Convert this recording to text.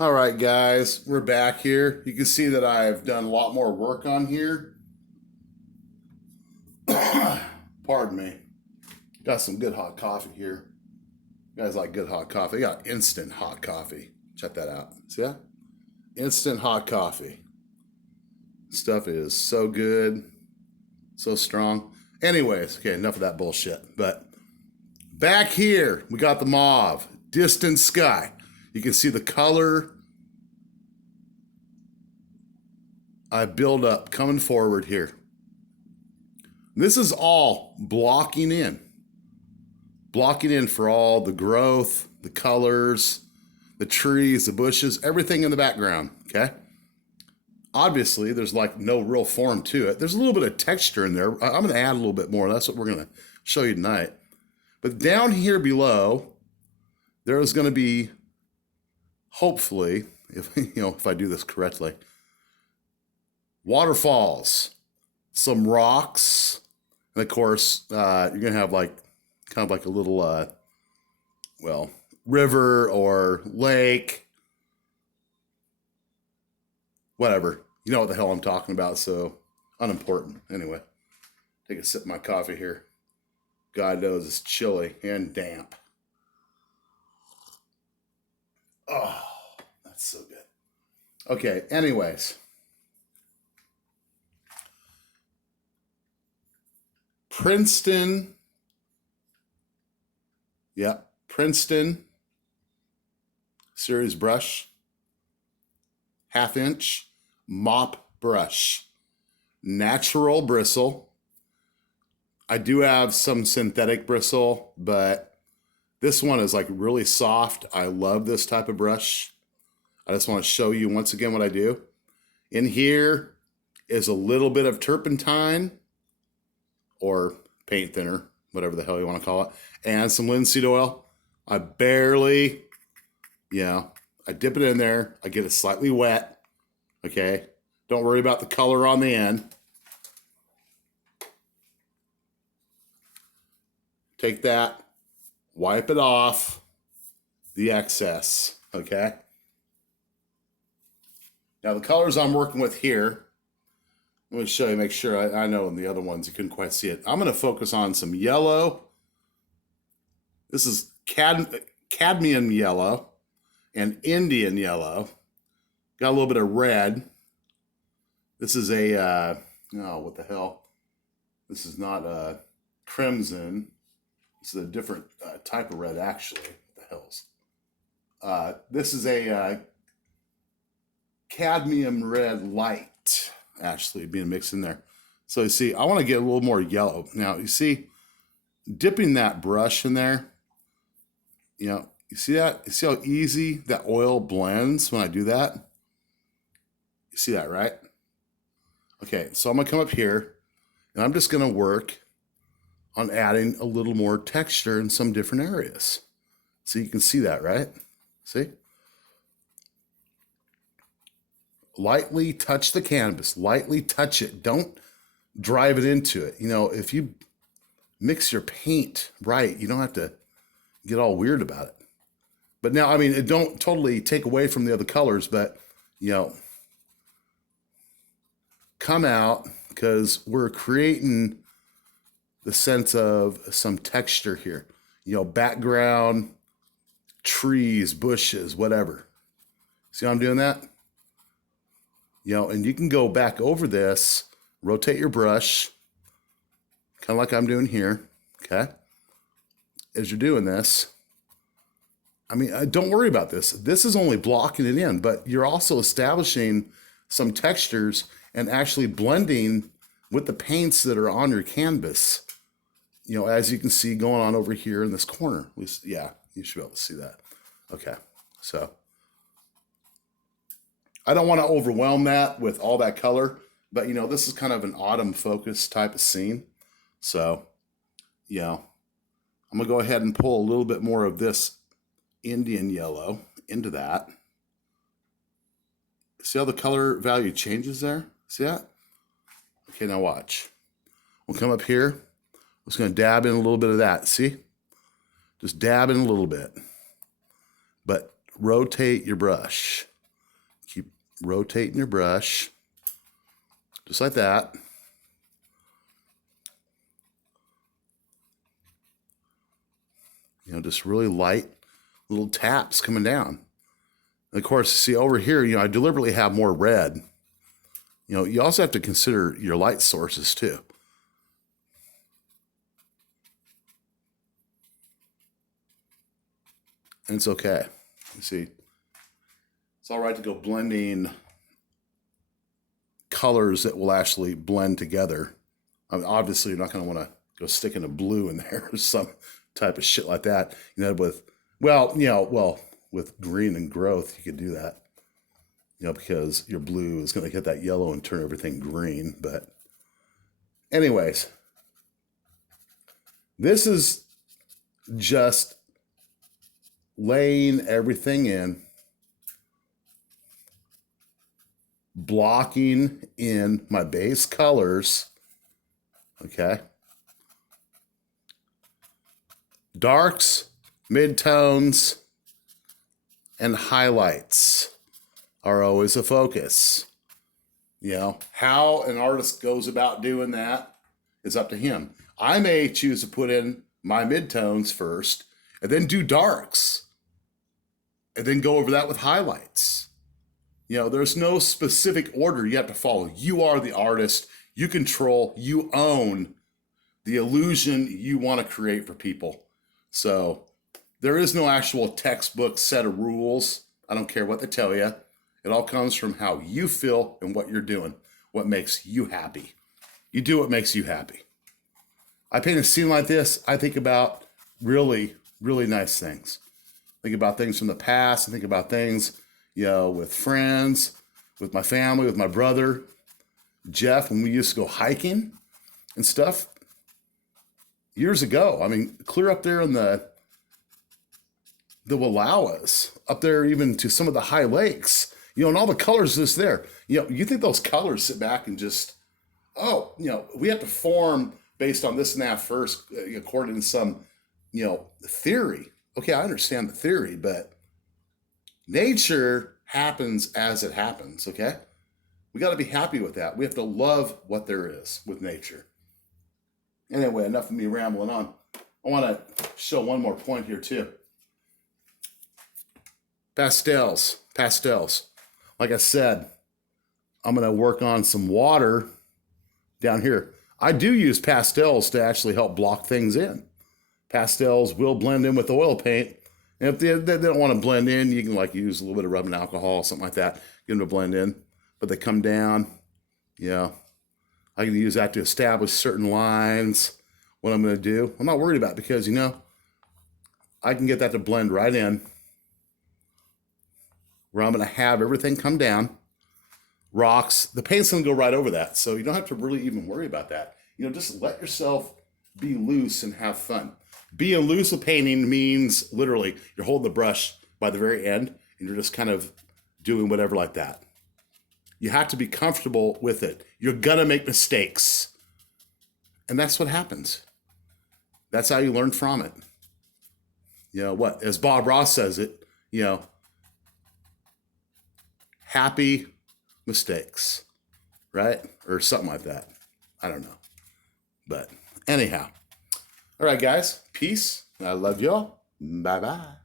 All right, guys, we're back here. You can see that I've done a lot more work on here. Pardon me. Got some good hot coffee here. You guys like good hot coffee? I got instant hot coffee. Check that out. See that? Instant hot coffee. Stuff is so good, so strong. Anyways, okay, enough of that bullshit. But back here, we got the mauve, distant sky. You can see the color I build up coming forward here. This is all blocking in for all the growth, the colors, the trees, the bushes, everything in the background, okay? Obviously, there's like no real form to it. There's a little bit of texture in there. I'm gonna add a little bit more. That's what we're gonna show you tonight. But down here below, there is gonna be, hopefully, if I do this correctly, waterfalls, some rocks, and of course, you're gonna have kind of like a little, river or lake, whatever. You know what the hell I'm talking about, so unimportant. Anyway, take a sip of my coffee here. God knows it's chilly and damp. Oh, that's so good. Okay, anyways. Princeton series brush, 1/2 inch mop brush, natural bristle. I do have some synthetic bristle, but this one is like really soft. I love this type of brush. I just want to show you once again what I do. In here is a little bit of turpentine or paint thinner, whatever the hell you want to call it, and some linseed oil. I barely, I dip it in there. I get it slightly wet, okay? Don't worry about the color on the end. Take that, wipe it off, the excess, okay? Now the colors I'm working with here, I'm going to show you, make sure I know in the other ones you couldn't quite see it. I'm going to focus on some yellow. This is cadmium yellow and Indian yellow. Got a little bit of red. This is a, what the hell? This is not a crimson. This is a different type of red, actually. What the hell's? This is a cadmium red light, actually, being mixed in there. So you see, I want to get a little more yellow. Now, you see, dipping that brush in there, you see that? You see how easy that oil blends when I do that? You see that, right? Okay, so I'm going to come up here, and I'm just going to work on adding a little more texture in some different areas. So you can see that, right? See? Lightly touch the canvas, lightly touch it. Don't drive it into it. If you mix your paint right, you don't have to get all weird about it. But now, it don't totally take away from the other colors, but, come out, because we're creating the sense of some texture here. Background, trees, bushes, whatever. See how I'm doing that? And you can go back over this, rotate your brush, kind of like I'm doing here, okay? As you're doing this, don't worry about this. This is only blocking it in, but you're also establishing some textures and actually blending with the paints that are on your canvas, as you can see going on over here in this corner. At least, yeah, you should be able to see that. Okay, so I don't want to overwhelm that with all that color, but this is kind of an autumn focus type of scene. So, I'm gonna go ahead and pull a little bit more of this Indian yellow into that. See how the color value changes there? See that? Okay, now watch. We'll come up here. I'm just gonna dab in a little bit of that, see? Just dab in a little bit. But rotate your brush. rotating your brush, just like that. You know, just really light little taps coming down. And of course, see over here, you know, I deliberately have more red. You know, you also have to consider your light sources too. And it's okay. You see, it's all right to go blending colors that will actually blend together. I mean, obviously, you're not going to want to go sticking a blue in there or some type of shit like that. You know, with green and growth, you could do that. You know, because your blue is going to get that yellow and turn everything green. But anyways, this is just laying everything in, blocking in my base colors, okay? Darks, midtones, and highlights are always a focus. You know, how an artist goes about doing that is up to him. I may choose to put in my midtones first and then do darks and then go over that with highlights. You know, there's no specific order you have to follow. You are the artist. You control, you own the illusion you want to create for people. So there is no actual textbook set of rules. I don't care what they tell you. It all comes from how you feel and what you're doing, what makes you happy. You do what makes you happy. I paint a scene like this, I think about really, really nice things. Think about things from the past. I think about things, you know, with friends, with my family, with my brother, Jeff, when we used to go hiking and stuff years ago. I mean, clear up there in the Wallowas, up there even to some of the high lakes, you know, and all the colors just there. You know, you think those colors sit back and just, oh, you know, we have to form based on this and that first, according to some, you know, theory. Okay, I understand the theory, but nature happens as it happens, okay? We got to be happy with that. We have to love what there is with nature. Anyway, enough of me rambling on. I want to show one more point here too. Pastels. Like I said, I'm going to work on some water down here. I do use pastels to actually help block things in. Pastels will blend in with oil paint. And if they don't want to blend in, you can like use a little bit of rubbing alcohol, something like that, get them to blend in. But they come down, you know. I can use that to establish certain lines, what I'm going to do. I'm not worried about it because, you know, I can get that to blend right in where I'm going to have everything come down. Rocks, the paint's going to go right over that. So you don't have to really even worry about that. You know, just let yourself be loose and have fun. Being loose with painting means literally you're holding the brush by the very end and you're just kind of doing whatever like that. You have to be comfortable with it. You're gonna make mistakes. And that's what happens. That's how you learn from it. You know what, as Bob Ross says it, you know, happy mistakes, right? Or something like that. I don't know. But anyhow. All right, guys. Peace. I love y'all. Bye-bye.